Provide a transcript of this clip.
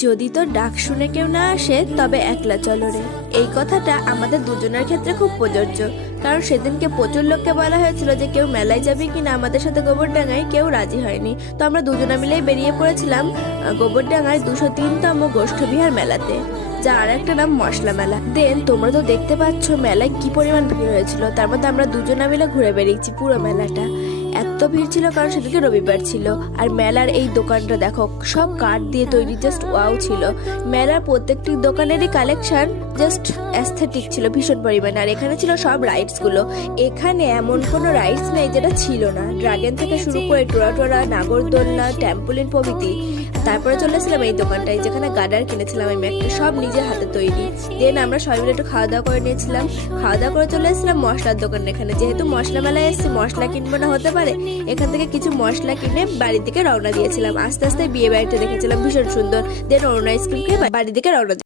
যদি তোর ডাক শুনে কেউ না আসে, তবে একলা চলো রে। এই কথাটা আমাদের দুজনের ক্ষেত্রে খুব প্রযোজ্য। কারণ সেদিনকে প্রচুর লোককে বলা হয়েছিল যে কেউ মেলায় যাবে কিনা, আমাদের সাথে গোবরডাঙ্গায় কেউ রাজি হয়নি। তো আমরা দুজনে মিলেই বেরিয়ে পড়েছিলাম গোবরডাঙ্গায় দুশো তিনতম গোষ্ঠবিহার মেলাতে যা আর একটা নাম মশলা মেলা। দেন তোমরা তো দেখতে পাচ্ছ মেলায় কি পরিমাণ ভিড় হয়েছিল। তার মধ্যে আমরা দুজনে মিলে ঘুরে বেরিয়েছি পুরো মেলাটা। এত ভিড় ছিল কারণ সেদিকে রবিবার ছিল। আর মেলার এই দোকানটা দেখো, সব কাঠ দিয়ে তৈরি জাস্ট ওয়াও ছিল। মেলার প্রত্যেকটি দোকানেরই কালেকশন জাস্ট অ্যাস্থেটিক ছিল, ভীষণ পরিমাণে। আর এখানে ছিল সব রাইডসগুলো এখানে এমন কোনো রাইডস নেই যেটা ছিল না। ড্রাগন থেকে শুরু করে টোরা টোরা নাগরদোলনা ট্যাম্পোলিন প্রভৃতি। তারপরে চলে এসেছিলাম এই দোকানটায়, যেখানে গার্ডার কিনেছিলাম আমি একটা, সব নিজের হাতে তৈরি। দেন আমরা সবাই মিলে একটু খাওয়া দাওয়া করে নিয়েছিলাম। খাওয়া দাওয়া করে চলে এসেছিলাম মশলার দোকানে। এখানে যেহেতু মশলা মেলায় এসেছি, মশলা কিনবো না হতে পারে। এখান থেকে কিছু মশলা কিনে বাড়ির দিকে রওনা দিয়েছিলাম। আস্তে আস্তে বিয়ে বাড়িটা দেখেছিলাম ভীষণ সুন্দর। দেন অরুণ আইসক্রিম খেয়ে বাড়ির দিকে রওনা